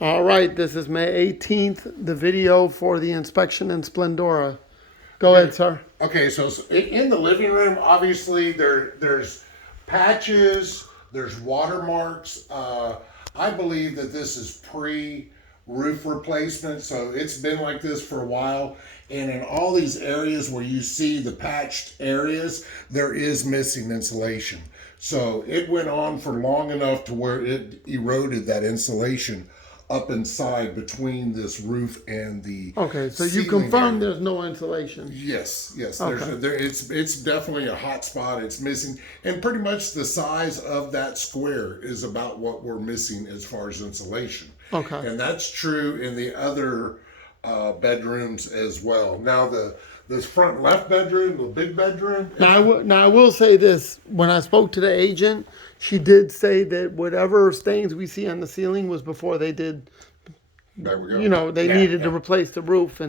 All right, this is May 18th, the video for the inspection in Splendora. Go ahead, sir. Okay, so in the living room, obviously there's patches, there's watermarks. I believe that this is pre-roof replacement, so it's been like this for a while. And in all these areas where you see the patched areas, there is missing insulation. So it went on for long enough to where it eroded that insulation up inside between this roof and the Okay, so you ceiling confirm area. there's no insulation. Yes, yes. Okay. It's definitely a hot spot. It's missing, and pretty much the size of that square is about what we're missing as far as insulation. Okay. And that's true in the other bedrooms as well. Now this front left bedroom, the big bedroom. Now I will say this. When I spoke to the agent, she did say that whatever stains we see on the ceiling was before they did, There we go. they Yeah, needed to yeah. replace the roof.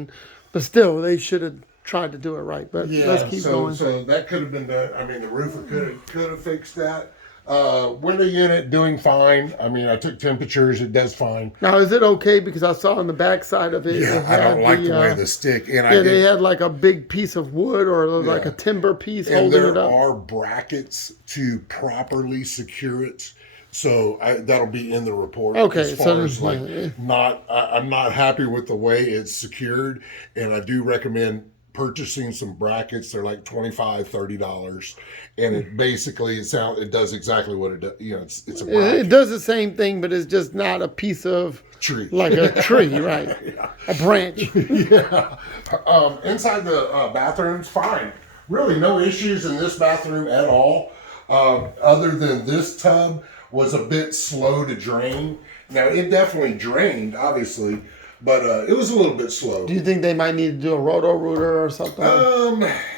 But still, they should have tried to do it right. But let's keep going. So that could have been done. I mean, the roofer could have fixed that. Window unit doing fine. I mean, I took temperatures. It does fine. Now, is it okay? Because I saw on the back side of it, Yeah, it I don't had like the way the stick. And I yeah, they did, had like a big piece of wood or like Yeah. a timber piece and holding there it up. are brackets to properly secure it. So that'll be in the report. Okay, As far so as like I'm not happy with the way it's secured, and I do recommend purchasing some brackets. They're like $25-$30, and it basically it does exactly what it does. You know, it's a bracket. It does the same thing, but it's just not a piece of Tree. like a tree, right? A branch. Yeah. Inside the bathroom's fine. Really, no issues in this bathroom at all. Other than this tub was a bit slow to drain. Now it definitely drained, obviously, but it was a little bit slow. Do you think they might need to do a roto rooter or something?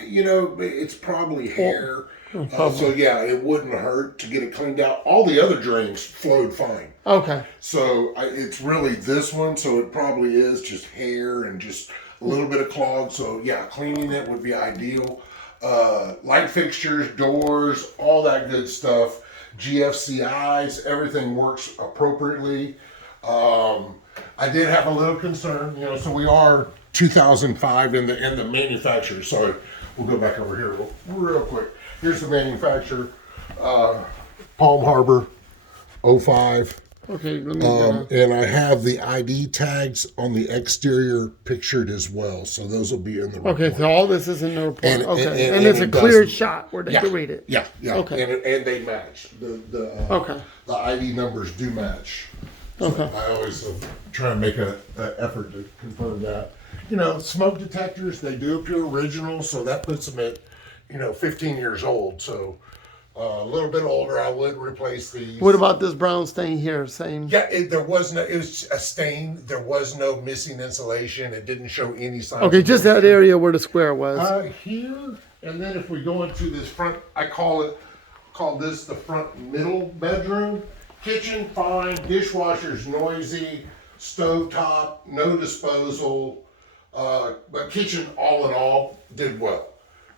It's probably hair. So yeah, it wouldn't hurt to get it cleaned out. All the other drains flowed fine. Okay. So it's really this one, so it probably is just hair and just a little bit of clog. So yeah, cleaning it would be ideal. Light fixtures, doors, all that good stuff. GFCIs, everything works appropriately. I did have a little concern, so we are 2005 in the manufacturer. Sorry, we'll go back over here real quick. Here's the manufacturer, Palm Harbor, '05. Okay, let me And I have the ID tags on the exterior pictured as well, so those will be in the report. Okay, so all this is in the report. And- Okay, and- and it's a and it clear does- shot where they Yeah, can read it. yeah, yeah. Okay. And they match. Okay. The ID numbers do match. So Okay. I always try to make an effort to confirm that. Smoke detectors, they do appear original, so that puts them at, 15 years old. So a little bit older, I would replace these. What about this brown stain here? Same. Yeah, it was a stain. There was no missing insulation. It didn't show any signs. Okay, of just that area where the square was. Here, and then if we go into this front, I call this the front middle bedroom. Kitchen fine, dishwasher's noisy, stovetop, no disposal, but kitchen all in all did well.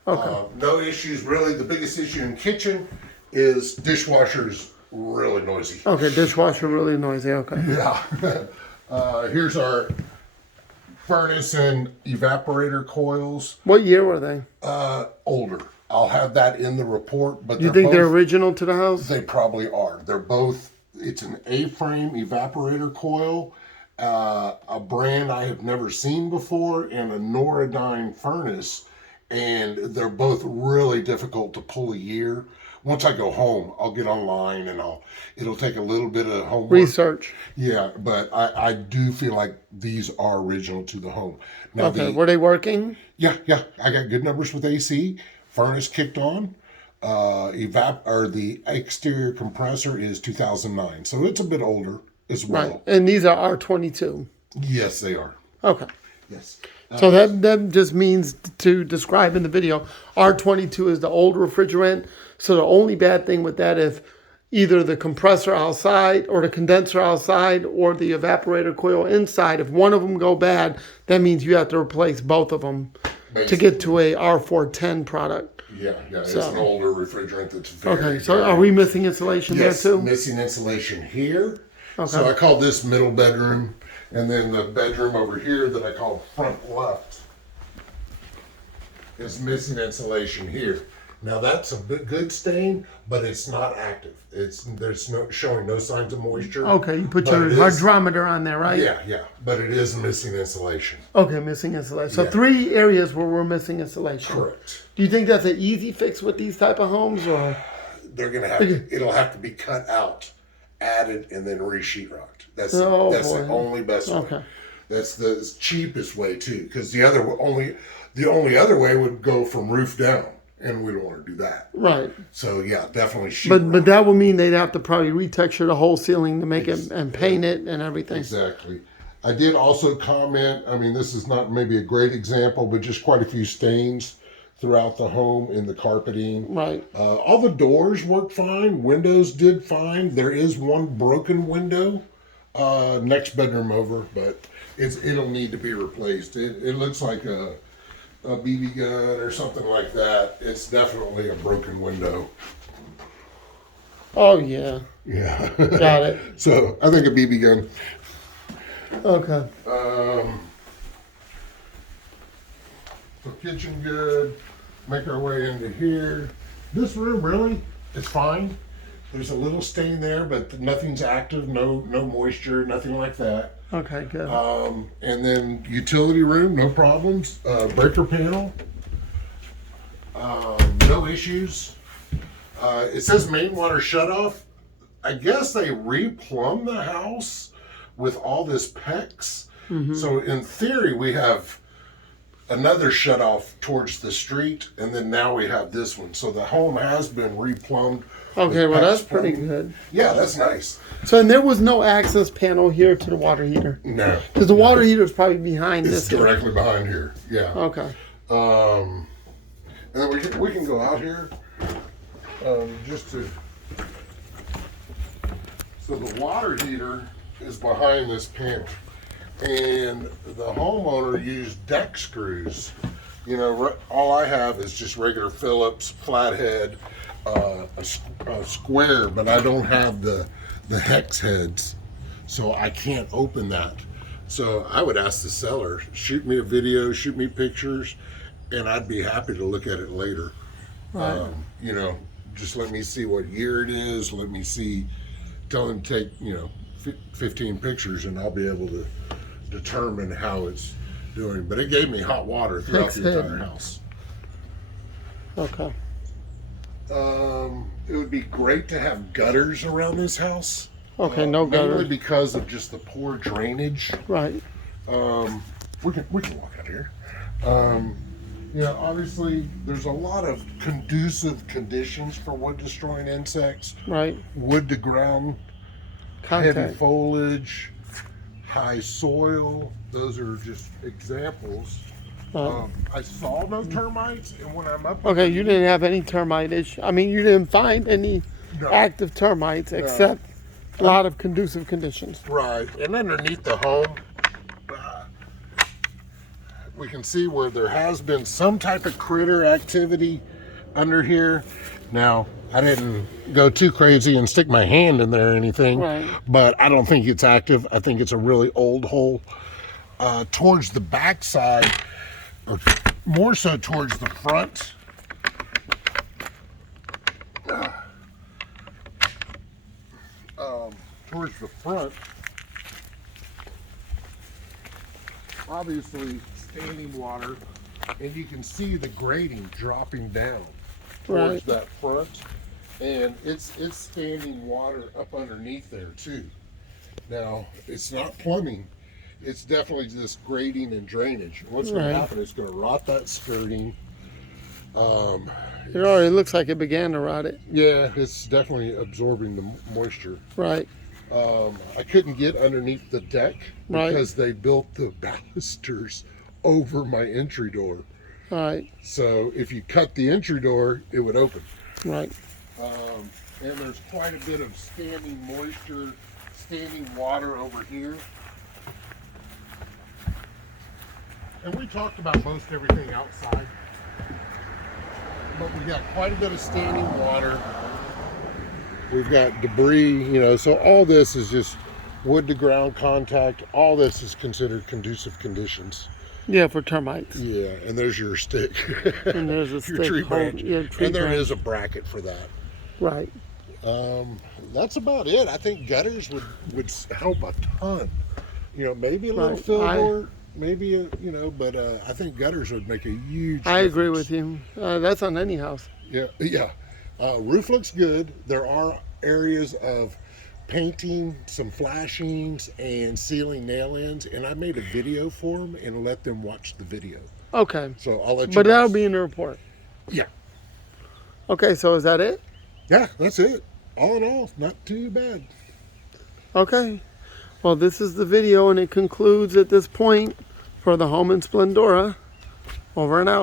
Okay. No issues really. The biggest issue in kitchen is dishwasher's really noisy. Okay, dishwasher really noisy. Okay. Yeah. Here's our furnace and evaporator coils. What year were they? Older. I'll have that in the report, but You think they're original to the house? they probably are. They're both. It's an A-frame evaporator coil, a brand I have never seen before, and a Norodyne furnace, and they're both really difficult to pull a year. Once I go home, I'll get online and it'll take a little bit of homework. Research. Yeah, but I do feel like these are original to the home. Now, Okay. Were they working? yeah, I got good numbers with AC. Furnace kicked on. The exterior compressor is 2009, so it's a bit older as well. Right. And these are R22. Yes, they are. Okay. Yes. So that just means to describe in the video, R22 is the old refrigerant. So the only bad thing with that, if either the compressor outside or the condenser outside or the evaporator coil inside, if one of them go bad, that means you have to replace both of them to get to a R410 product. Yeah, it's an older refrigerant that's very. Okay, so are we missing insulation Yes, there too? missing insulation here, So I call this middle bedroom, and then the bedroom over here that I call front left is missing insulation here. Now that's a good stain, but it's not active. There's no showing no signs of moisture. Okay, you put but your it is- hydrometer on there, right? Yeah, but it is missing insulation. Okay, missing insulation. So Yeah. 3 areas where we're missing insulation. Correct. Do you think that's an easy fix with these type of homes, or? They're gonna have it'll have to be cut out, added, and then re-sheetrocked. That's Oh, that's boy. the only best way. Okay. That's the cheapest way too, because the only other way would go from roof down, and we don't want to do that. Right. So yeah, definitely But that would mean they'd have to probably retexture the whole ceiling to make it and paint it and everything. Exactly. I did also comment, I mean, this is not maybe a great example, but just quite a few stains throughout the home in the carpeting. Right. All the doors worked fine. Windows did fine. There is one broken window next bedroom over, but it'll need to be replaced. It looks like a BB gun or something like that. It's definitely a broken window. Oh yeah. Yeah. Got it. So I think a BB gun. Okay. So kitchen good. Make our way into here. This room really is fine. There's a little stain there, but nothing's active. No moisture. Nothing like that. Okay. Good. And then utility room, no problems. Breaker panel, no issues. It says main water shutoff. I guess they replumbed the house with all this PEX. So in theory, we have another shutoff towards the street, and then now we have this one. So the home has been replumbed. Okay. with Well, PEX that's pretty plumbing. good. Yeah, that's nice. So and there was no access panel here to the water heater, No, because the water heater is probably behind it's this. Here. directly behind here. Yeah. Okay. And then we can go out here just to. So the water heater is behind this panel, and the homeowner used deck screws. You know, all I have is just regular Phillips flathead, a square, but I don't have the hex heads, so I can't open that. So I would ask the seller, shoot me a video, shoot me pictures, and I'd be happy to look at it later. Right. You know, just let me see what year it is. Let me see, tell him to take, 15 pictures, and I'll be able to determine how it's doing. But it gave me hot water throughout Hex the head. entire house. Okay. It would be great to have gutters around this house. Okay. No Mainly gutter. because of just the poor drainage. Right. We can walk out here. Obviously there's a lot of conducive conditions for wood destroying insects. Right. Wood to ground, heavy Contact. foliage, high soil. Those are just examples. I saw no termites, and when I'm up, Okay. You didn't have any termite issue. I mean, you didn't find any No. active termites except a lot of conducive conditions. right, and underneath the home, we can see where there has been some type of critter activity under here. Now, I didn't go too crazy and stick my hand in there or anything, Right. but I don't think it's active. I think it's a really old hole. Towards the back side, or more so towards the front, towards the front, obviously standing water, and you can see the grading dropping down towards Right. that front, and it's standing water up underneath there too. Now, it's not plumbing, it's definitely just grading and drainage. What's going Right. to happen is it's going to rot that skirting. It already looks like it began to rot it. Yeah, it's definitely absorbing the moisture. Right. I couldn't get underneath the deck Right. because they built the balusters over my entry door. Right. So if you cut the entry door, it would open. Right. And there's quite a bit of standing moisture, standing water over here. And we talked about most everything outside, but we got quite a bit of standing water. We've got debris, so all this is just wood to ground contact, all this is considered conducive conditions. Yeah, for termites. Yeah, and there's your stick. And there's a your stick tree hold- branch. yeah, tree and there branch. is a bracket for that. Right. That's about it. I think gutters would help a ton. You know, maybe a little Right. fill board, maybe but I think gutters would make a huge. I agree difference. with you. That's on any house. Yeah, yeah. Roof looks good. There are areas of painting, some flashings, and sealing nail-ins, and I made a video for them and let them watch the video. Okay. So I'll let you. But that'll guys- be in the report. Yeah, Okay, so is that it? yeah. That's it. All in all, not too bad. Okay. Well, this is the video, and it concludes at this point for the home in Splendora. Over and out.